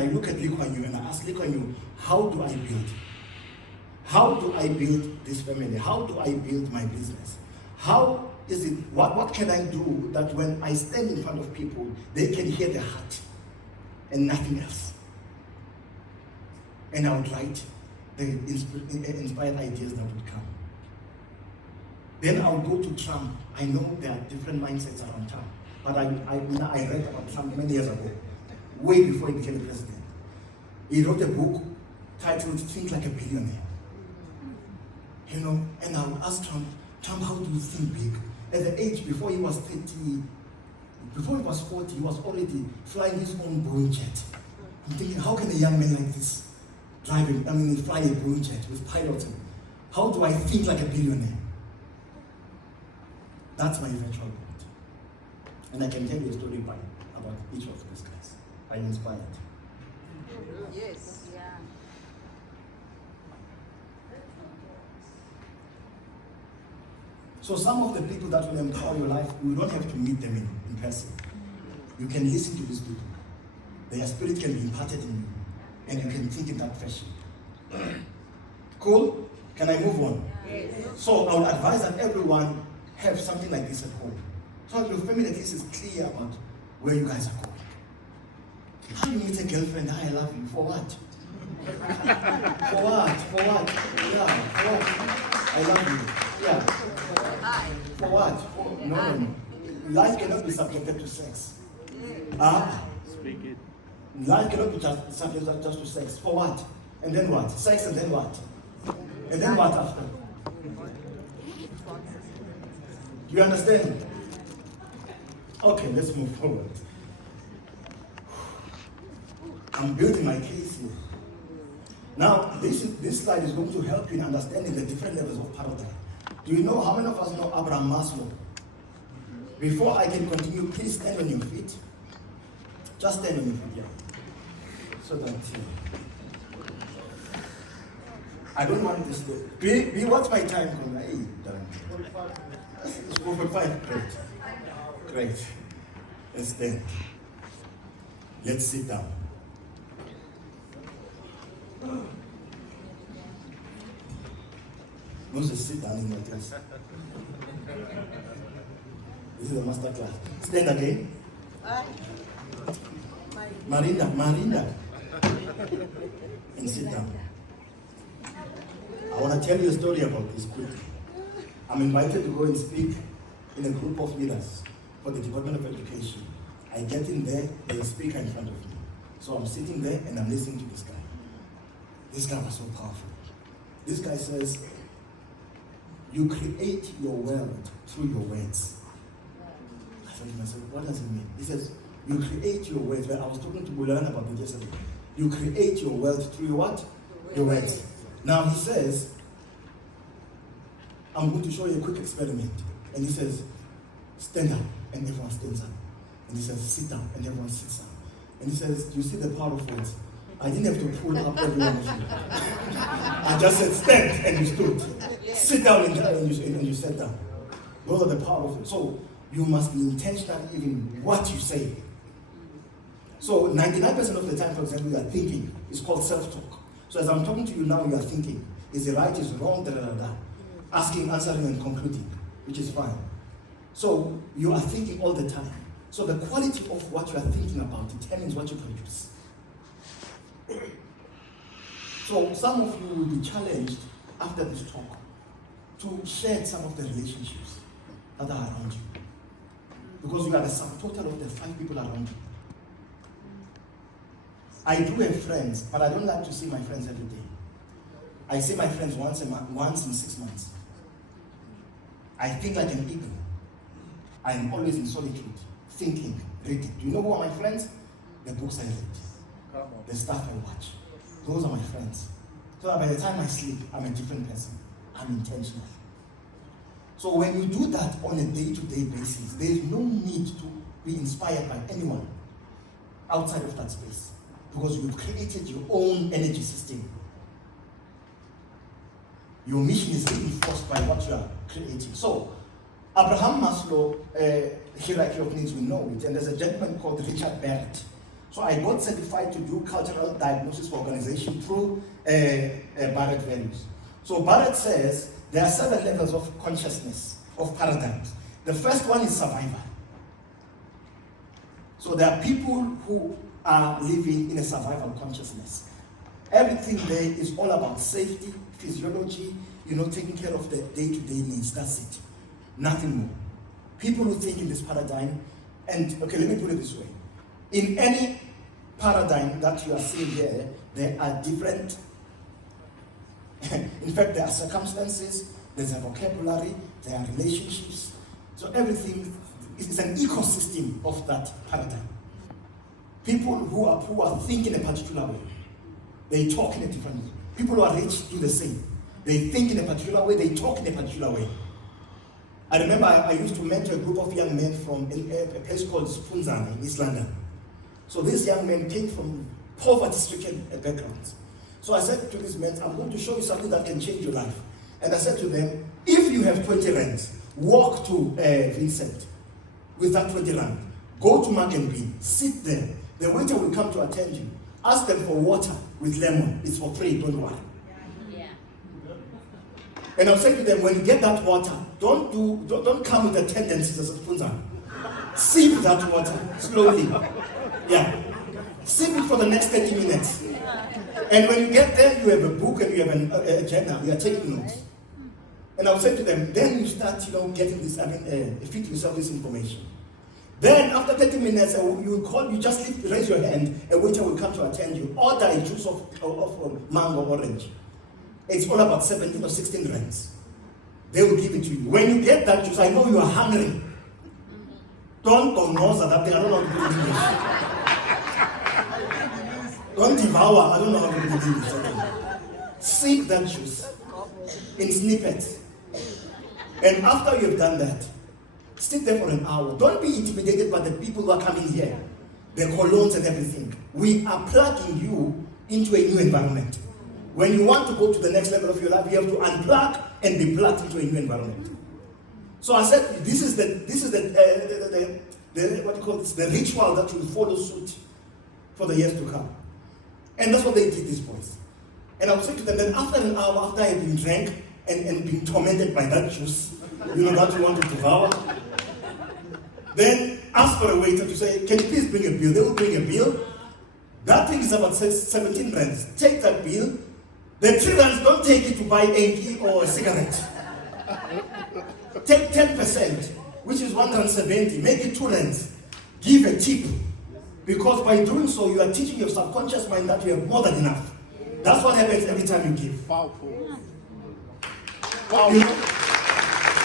I look at Lee Kuan Yew and I ask Lee Kuan Yew, how do I build? How do I build this family? How do I build my business? How is it, what can I do that when I stand in front of people, they can hear the heart and nothing else? And I would write the inspired ideas that would come. Then I'll go to Trump. I know there are different mindsets around Trump, but I read about Trump many years ago, way before he became president. He wrote a book titled Think Like a Billionaire. You know, and I would ask Trump, how do you think big? At the age before he was 30, before he was 40, he was already flying his own Boeing jet. I'm thinking, how can a young man like this fly a Boeing jet with piloting? How do I think like a billionaire? That's my eventual point. And I can tell you a story about each of these guys. I'm inspired. Yes. Yeah. So some of the people that will empower your life, you don't have to meet them in person. You can listen to these people. Their spirit can be imparted in you, and you can think in that fashion. Cool? Can I move on? Yes. So I would advise that everyone have something like this at home. So that your family at least is clear about where you guys are going. How you meet a girlfriend, hi, I love you, for what? For what? For what? Yeah, for what? I love you. Yeah. For what? No. Life cannot be subjected to sex. Speak it. Life cannot be subjected just to sex. For what? And then what? Sex and then what? And then what after? Do you understand? Okay, let's move forward. I'm building my case here. Now, this slide is going to help you in understanding the different levels of paradigm. Do you know how many of us know Abraham Maslow? Before I can continue, please stand on your feet. Just stand on your feet, yeah. So that I don't want this to be what's my time? Hey, done. It's 4:45. Great. Let's stand. Let's sit down. Moses, sit down in your class. This is a master class. Stand again. Marina. And sit down. I want to tell you a story about this group. I'm invited to go and speak in a group of leaders for the Department of Education. I get in there, there's a speaker in front of me. So I'm sitting there and I'm listening to this guy. This guy was so powerful. This guy says, you create your world through your words. I thought to myself, what does it mean? He says, you create your words. Well, I was talking to Bulan about it yesterday. You create your world through your what? Your words. Now he says, I'm going to show you a quick experiment. And he says, stand up, and everyone stands up. And he says, sit down, and everyone sits down. And he says, do you see the power of words? I didn't have to pull up every one of you. I just said, stand, and you stood. Sit down, and you sat down. Those are the power of it. So you must be intentional even what you say. So 99% of the time, for example, you are thinking. It's called self-talk. So as I'm talking to you now, you are thinking. Is it right, is it wrong, asking, answering, and concluding, which is fine. So you are thinking all the time. So the quality of what you are thinking about determines what you produce. So some of you will be challenged after this talk to share some of the relationships that are around you. Because you are the sum total of the 5 people around you. I do have friends, but I don't like to see my friends every day. I see my friends once in 6 months. I think like an eagle. I am always in solitude, thinking, reading. Do you know who are my friends? The books I read, the stuff I watch. Those are my friends. So that by the time I sleep, I'm a different person. I'm intentional. So when you do that on a day-to-day basis, there is no need to be inspired by anyone outside of that space, because you've created your own energy system. Your mission is reinforced by what you are creating. So, Abraham Maslow, hierarchy of needs, we know it, and there's a gentleman called Richard Barrett. So I got certified to do cultural diagnosis for organization through Barrett values. So Barrett says there are 7 levels of consciousness, of paradigms. The first one is survival. So there are people who are living in a survival consciousness. Everything there is all about safety, physiology, taking care of the day-to-day needs. That's it. Nothing more. People who think in this paradigm, and okay, let me put it this way. In any paradigm that you are seeing here, there are different, in fact, there are circumstances, there's a vocabulary, there are relationships. So everything is an ecosystem of that paradigm. People who are thinking a particular way, they talk in a different way. People who are rich do the same. They think in a particular way, they talk in a particular way. I remember I used to mentor a group of young men from a place called Spunzane in East London. So these young men came from poverty-stricken backgrounds. So I said to these men, I'm going to show you something that can change your life. And I said to them, if you have 20 rands, walk to Vincent with that 20 rand. Go to Mark and Bean, sit there. The waiter will come to attend you. Ask them for water with lemon. It's for free, don't worry. Yeah. And I'll say to them, when you get that water, don't come with the tendencies as a sponsor. Sip that water slowly. Yeah. Sip it for the next 30 minutes. And when you get there, you have a book and you have a journal. You are taking notes. And I'll say to them, then you start, getting this, feed yourself this information. Then after 30 minutes, you just raise your hand, a waiter will come to attend you. Order a juice of mango orange. It's all about 17 or 16 rands. They will give it to you. When you get that juice, I know you are hungry. Don't pronounce that thing. I don't know how to do English. Don't devour. I don't know how to do English. Sip that juice in snippets. And after you've done that, sit there for an hour. Don't be intimidated by the people who are coming here, the colognes and everything. We are plugging you into a new environment. When you want to go to the next level of your life, you have to unplug and be plugged into a new environment. So I said, this is the what you call this, the ritual that will follow suit for the years to come. And that's what they did, these boys. And I would say to them, then after an hour, after I had been drank and been tormented by that juice, that you want to devour, then ask for a waiter to say, can you please bring a bill? They will bring a bill. That thing is about 17 rands. Take that bill. The 3 rands, don't take it to buy Enki or a cigarette. Take 10%, which is 170. Make it 2 rands. Give a tip. Because by doing so, you are teaching your subconscious mind that you have more than enough. That's what happens every time you give. Powerful. Wow.